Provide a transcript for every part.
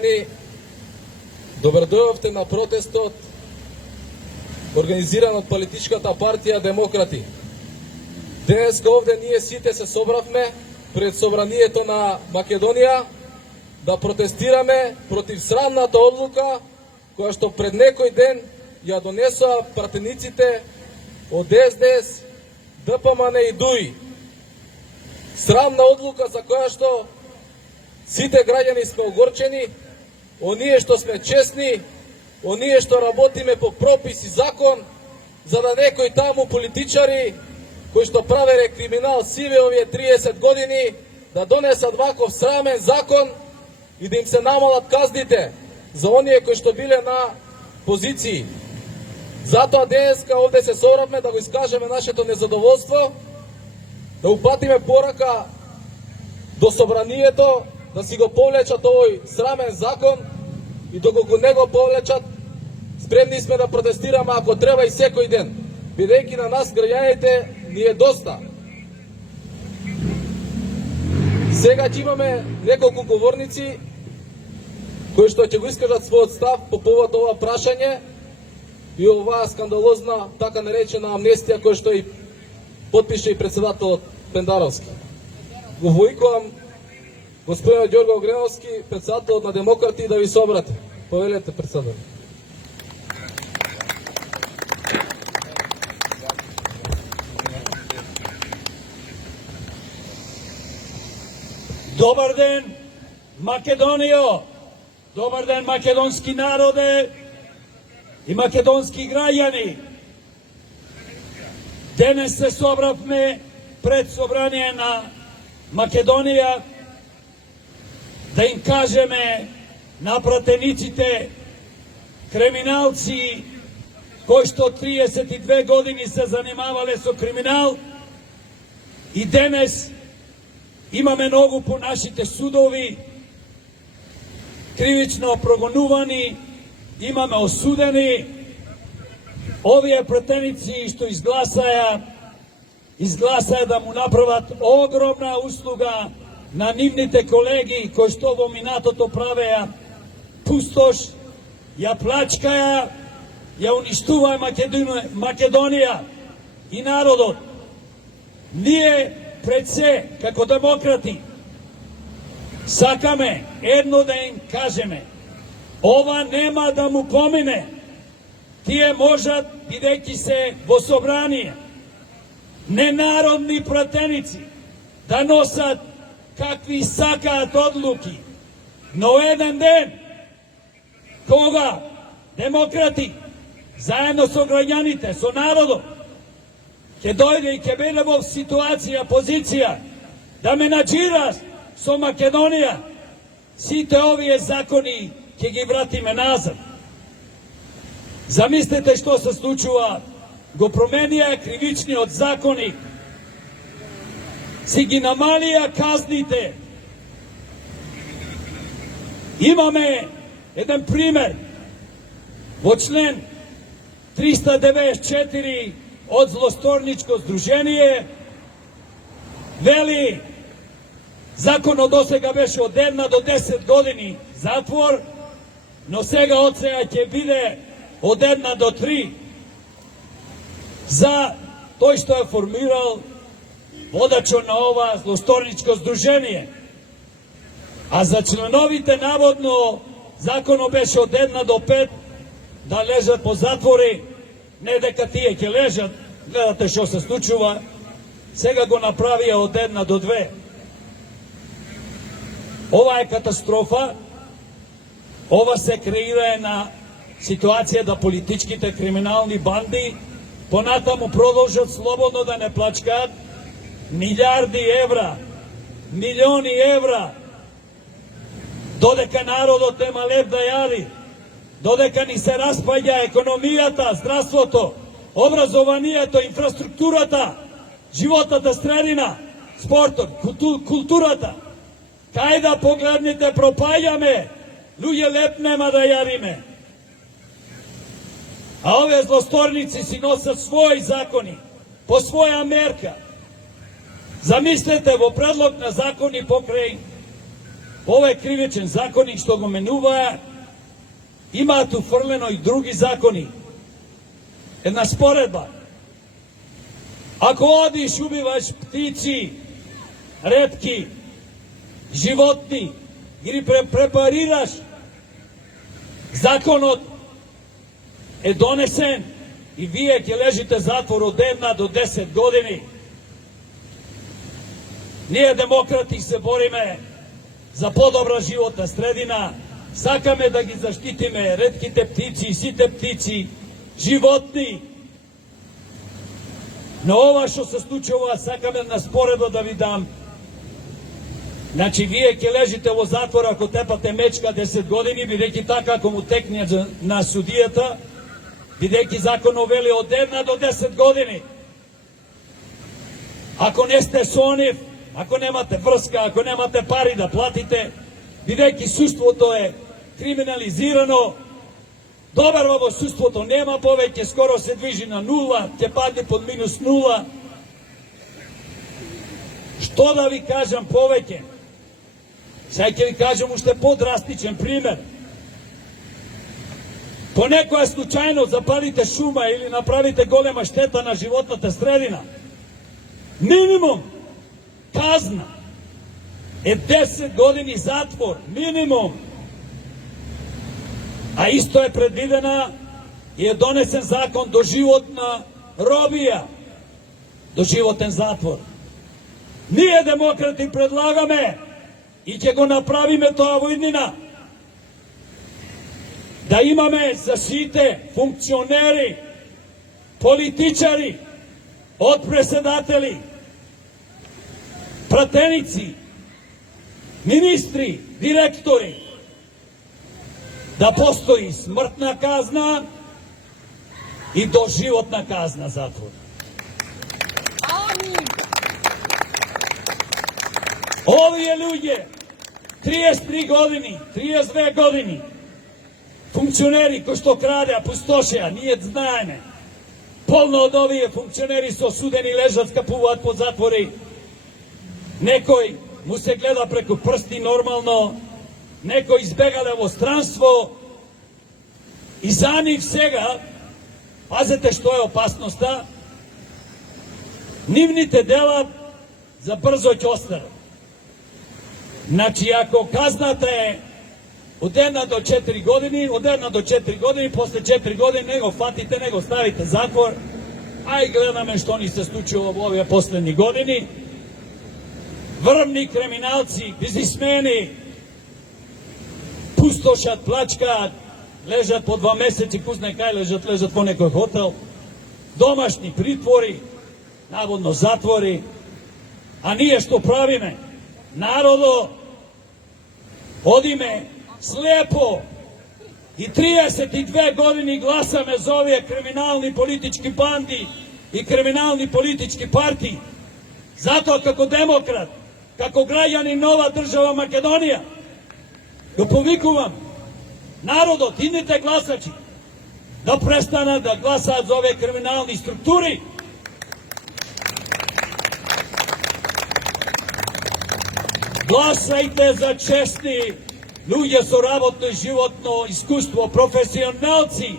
Добар дојдовте на протестот организиран од политичката партија Демократи. Денеска овде ние сите се собравме пред собранието на Македонија да протестираме против срамната одлука која што пред некој ден ја донесоа пратениците од СДС, ДПМН и ДУИ. Срамна одлука за која што сите граѓани сме огорчени, оние што сме честни, оние што работиме по пропис и закон, за да некои таму политичари кои што правеле криминал сиве овие 30 години да донесат ваков срамен закон и да им се намалат казните за оние кои што биле на позиции. Затоа денеска овде се собравме да го искажеме нашето незадоволство, да упатиме порака до собранието да си го повлечат овој срамен закон и доколку не го повлечат, спремни сме да протестираме ако треба и секој ден, бидејќи на нас граѓаните ни е доста. Сега ќе имаме неколку говорници кои што ќе го искажат својот став по повод ова прашање и оваа скандалозна така наречена амнестија која што и потпише и председателот Пендаровски. Го воикувам господинот Ѓорго Огреновски, председателот на Демократи, да ви се обрати. Повелете, председател. Добар ден, Македонијо! Добар ден, македонски народе и македонски граѓани! Денес се собравме пред собрание на Македонија да им кажеме на пратениците криминалци кои што 32 години се занимавале со криминал и денес имаме многу по нашите судови кривично прогонувани, имаме осудени. Овие пратеници што изгласаја да му направат огромна услуга на нивните колеги кои што во минатото правеа пустош, ја плачкаја, ја уништуваа Македонија и народот. Ние пред се, како демократи, сакаме едно да им кажеме: ова нема да му помине. Тие можат, бидејќи се во собрание, ненародни пратеници, да носат какви сакаат одлуки, но еден ден, кога демократи, заедно со граѓаните, со народот, ќе дојде и ќе биде во ситуација, позиција, да менаџира со Македонија, сите овие закони ќе ги вратиме назад. Замислете што се случува, го променија кривичниот законик, си ги намалија казните. Имаме еден пример во член 394 од злосторничко здружение, вели законот досега беше од 1 до 10 години затвор, но сега од сега ќе биде од 1 до 3 за тој што е формирал водачот на ова злосторничко здружение. А за членовите наводно законот беше од 1 до 5 да лежат по затвори, не дека тие ќе лежат, гледате што се случува, сега го направија од 1 до 2. Ова е катастрофа, ова се креира на ситуација да политичките криминални банди понатаму продолжат слободно да не плачкаат милиарди евра, милиони евра, додека народот нема лев да јади, додека ни се распаѓа економијата, здравството, образованието, инфраструктурата, животната средина, спортот, културата. Кај да погледнете, пропаѓаме, луѓе леп нема да јадиме. А овие злосторници си носат своји закони, по своја мерка. Замислете, во предлог на закони покрај ovaj krivičen zakonik što го менува, има tu фрлено и други закони. Една споредба. Ако одиш, убиваш птици, ретки, животни, или препарираш, законот е донесен и вие ќе лежите затвор од 1 до 10 години. Ние демократи се бориме за подобра животна средина, сакаме да ги заштитиме ретките птици, сите птици, животни. Но ова што се случува, сакаме на споредба да ви дам. Значи, вие ќе лежите во затвор ако тепате мечка 10 години, бидејќи така ако му текне на судијата, бидејќи законот вели од 1 до 10 години. Ако не сте со нив, ако немате врска, ако немате пари да платите, бидејќи суството е криминализирано, доверба во суството нема повеќе, скоро се движи на нула, ќе падне под минус нула. Што да ви кажам повеќе? Сега ќе ви кажам уште подрастичен пример. Понекоја случајно запалите шума или направите голема штета на животната средина, минимум казна е 10 години затвор, минимум. А исто е предвидена и е донесен закон до животна робија, до животен затвор. Ние демократи предлагаме и ќе го направиме тоа во иднина, да имаме за сите функционери, политичари, од преседатели, пратеници, министри, директори, да постои смртна казна и доживотна казна затвор. Овие луѓе, 33 години, 32 години, функционери кои што крадеа, пустошеа, ние знаеме. Полно од овие функционери со осудени лежат, скапуваат под затвори. Некој му се гледа преку прсти нормално, некој избегале во странство и за нив сега, пазете што е опасноста, нивните дела за брзо ќе останат. Значи, ако казната е од 1 до 4 години, од 1 до 4 години, после 4 години не го фатите, не го ставите затвор, а и гледаме што ни се случило во овие последни години. Врвни криминалци, бизнисмени, пустошат, плачкаат, лежат по 2 месеци, кузне кај лежат во некој хотел, домашни притвори, наводно затвори. А ние што правиме? Народо, одиме слепо и 32 години гласаме за овие криминални политички банди и криминални политички партии. Затоа како демократ, како граѓани нова држава Македонија, го повикувам народот, идните гласачи, да престанат да гласаат за овие криминални структури. Гласајте за честни луѓе со работно и животно искуство, професионалци.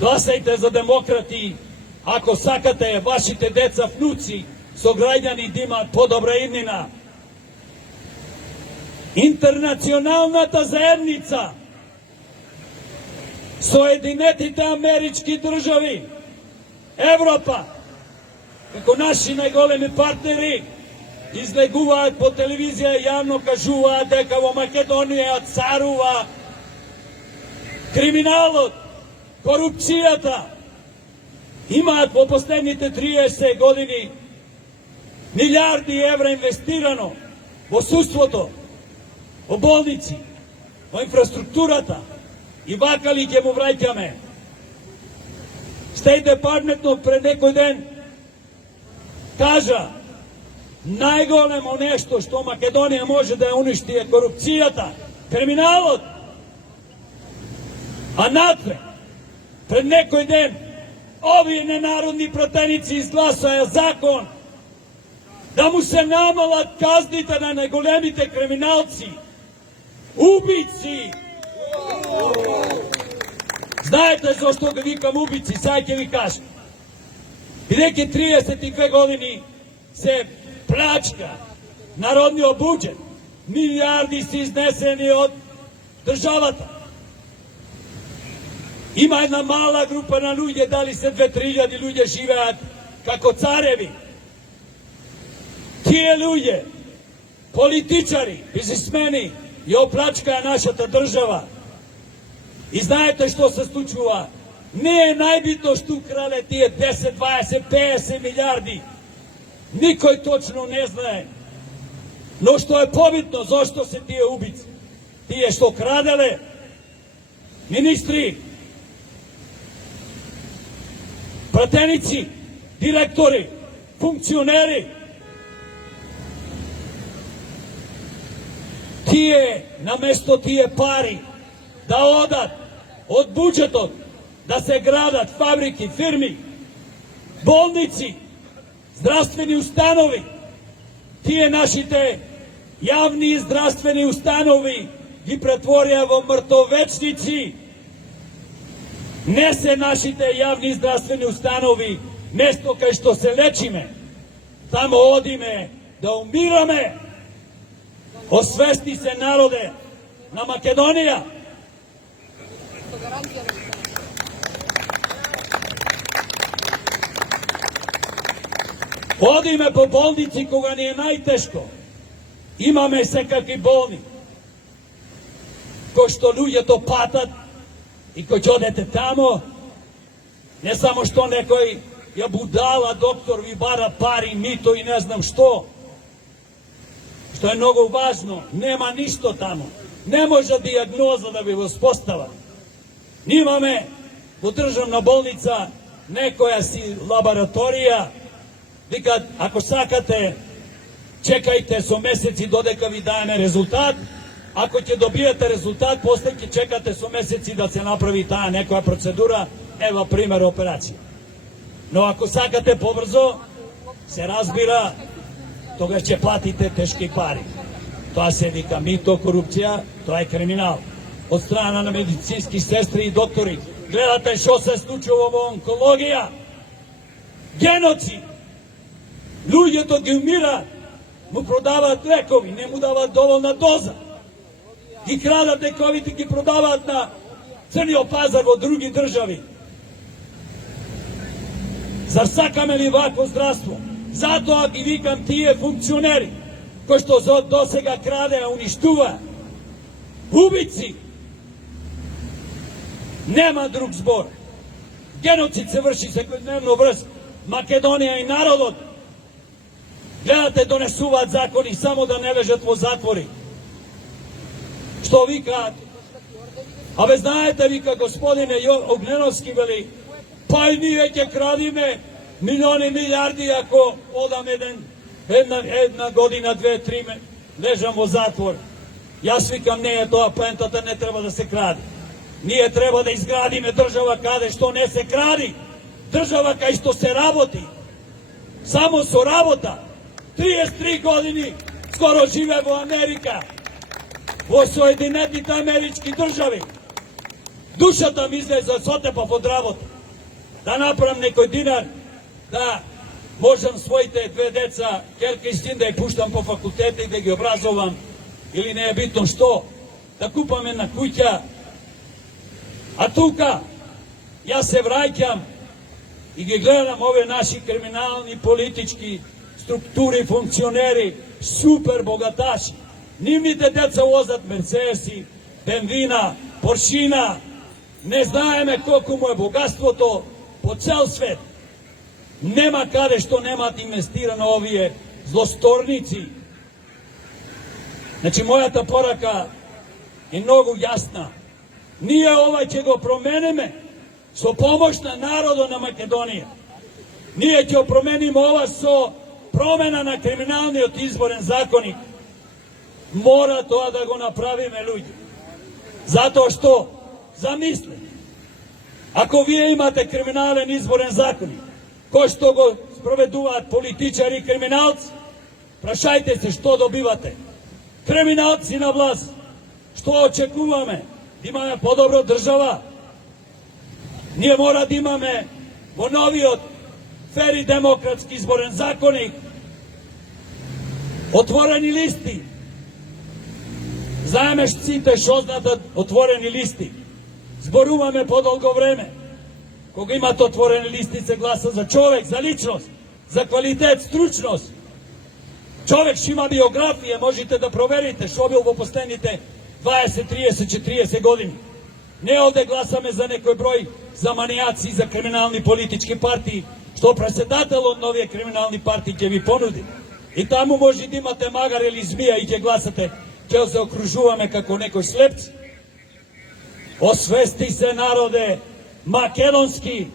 Гласајте за демократи, ако сакате вашите деца, внуци, сограѓани да имаат подобра иднина. Интернационалната заедница, Соединетите Амерички држави, Европа, како наши најголеми партнери, излегуваат по телевизија и јавно кажуваат дека во Македонија царува криминалот, корупцијата. Имаат во последните 30 години милиарди евра инвестирано во судството, во болници, во инфраструктурата и вака ли ќе му враќаме. Стејт департментот пред некој ден кажа најголемо нешто што Македонија може да ја уништи е корупцијата, криминалот. А натре, пред некој ден, овие ненародни пратеници изгласаја закон da mu se namala kaznite, da ne golemite kriminalci, ubici. Znajte zašto ga vikam ubici, sad će vi kažem. I neki 32 godini se plačka, narodni budžet, milijardi su izneseni od državata. Ima jedna mala grupa na ljudje, da li se 2-3 ljudi žive kako carevi. Tije ljudje, političari, biznismeni, je opljačka naša ta država. I znajte što se slučuva? Nije najbitno što krade tije 10, 20, 50 milijardi. Niko je točno ne znaje. No što je pobitno, zašto se tije ubice? Tije što kradele, ministri, pratenici, direktori, funkcioneri, tije, namesto tije pari, da odat od budžetom, da se gradat fabriki, firmi, bolnici, zdravstveni ustanovi, tije naši te javni zdravstveni ustanovi gi pretvorjavo mrtovečnici. Ne se naši te javni zdravstveni ustanovi, mesto kaj što se lečime, tamo odime da umirame. Osvesti se narode na Makedonija. Odime po bolnici koga nije najteško. Imame se kakvi bolni. Ko što ljudje to patat i ko će odete tamo, ne samo što nekoj je budala, doktor vi bara pari, mito i ne znam što. Što je mnogo važno, nema ništa tamo. Ne može dijagnoza da bi vas postala. Nimame državna bolnica, nekoja si laboratorija, vi kad, ako sakate, čekajte so meseci dodeka vi dajeme rezultat, ako će dobijete rezultat, posle čekate so meseci da se napravi ta neka procedura, evo primjer operacije. No ako sakate pobrzo, se razbira, toga će platite teški pari. To se vika mito, korupcija, to je kriminal. Od strana na medicinskih sestri i doktori. Gledate što se slučilo onkologija. Genocid. Ljudi to gi umira, mu prodavat lekovi, ne mu davat dovoljna doza. I kradat lekovi ti gi prodavat na Crni Pazar od drugih državi. Zar sakame li ovako zdravstvo? Zato ako i vikam tije funkcioneri, ko što dosega krade, a uništuva, ubici, nema drug zbor. Genocid se vrši svakodnevno vrst. Makedonija i narod. Gledate donesuvat zakoni samo da ne ležet po zatvori. Što vi kad? A ve znajete vi kad gospodine Ognenovski veli, pa i nije će kradime milioni milijardi ako odam jedna godina, 2, 3 ležam u zatvor. Ja svikam ne je to poenta, ne treba da se kradi. Nije treba da izgradime država kada što ne se kradi. Država kaj što se raboti. Samo su rabota. 33 godini skoro žive u Amerika. U Sojedinetite američki državi. Duša tam izleza sote pa pod rabota. Da napravim nekoj dinar, da možem svojite 2 deca, kerke i sin da ih puštam po fakultete i da ih obrazovam, ili ne je bitno što, da kupam jedna kuća. A tuka, ja se vraćam i gledam ove naši kriminalni politički strukturi, funkcioneri, super bogataši. Nimnite deca vozat Mercedesi, Benvina, Poršina, ne znajeme koliko mu je bogatstvo to po cel svet. Nema kade što nemate investirano ovije zlostornici. Znači moja ta poraka je mnogo jasna. Nije ovaj će go promenime, so pomoćna narodu na Makedonija. Nije će promenimo ova so promena na kriminalni od izboren zakonik. Mora to da go napravime ljudi. Zato što, zamislite, ako vi imate kriminalen izboren zakonik, ko što go sproveduvat političari i kriminalci, Прашајте се што добивате. Криминалци на власт. Што очекуваме? Да имаме подобро држава. Ние мора да имаме во новиот фер и демократски изборен законик отворени листи. Знаеме сите што знаат отворени листи. Зборуваме подолго време. Кога имат отворени листи се гласа за човек, за личност, за квалитет, стручност. Човек што има биографија, можете да проверите што бил во последните 20, 30, 40 години. Не овде гласаме за некој број за манијаци и за криминални политички партии, што преседател од новие криминални партии ќе ви понуди. И таму може да имате магар или змија и ќе гласате, ќе се окружуваме како некој слепци. Освести се, народе македонски,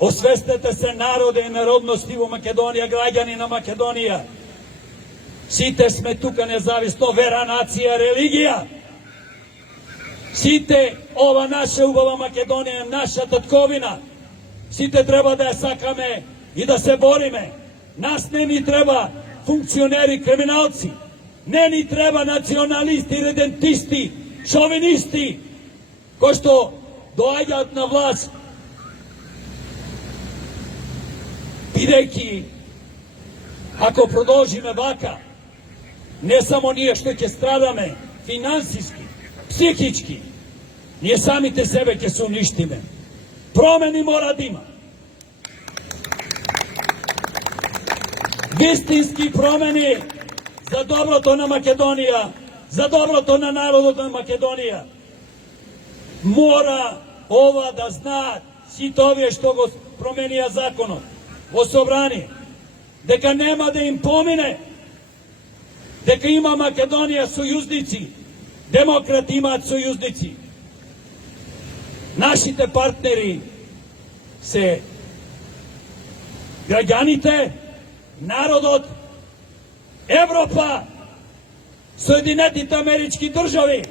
освестете се, народе и народности во Македонија, граѓани на Македонија. Сите сме тука независно вера, нација, религија. Сите ова наша убава Македонија е наша татковина. Сите треба да ја сакаме и да се бориме. Нас не ни треба функционери, криминалци. Не ни треба националисти, редентисти, шовинисти, кои што доаѓаат на власт бидејќи ако продолжиме вака, не само ние што ќе страдаме финансиски, психички, ние самите себе ќе се уништиме. Промени мора да има. Вистински промени за доброто на Македонија, за доброто на народот на Македонија. Мора ова да знаат сите овие што го променија законот во собрание, дека нема да им помине, дека има Македонија сојузници, демократи имаат сојузници. Нашите партнери се граѓаните, народот, Европа, Соединетите Амерички држави.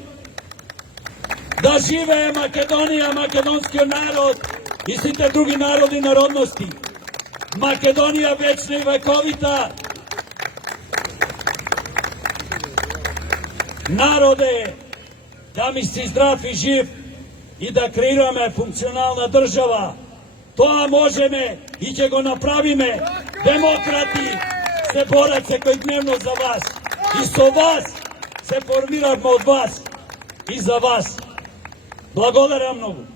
Да живее Македонија, македонскиот народ и сите други народи и народности. Македонија вечна и вековита. Народе, да ми си здрав и жив и да креираме функционална држава. Тоа можеме и ќе го направиме. Демократи се борат секојдневно за вас. И со вас се формиравме од вас и за вас. Благодарам многу.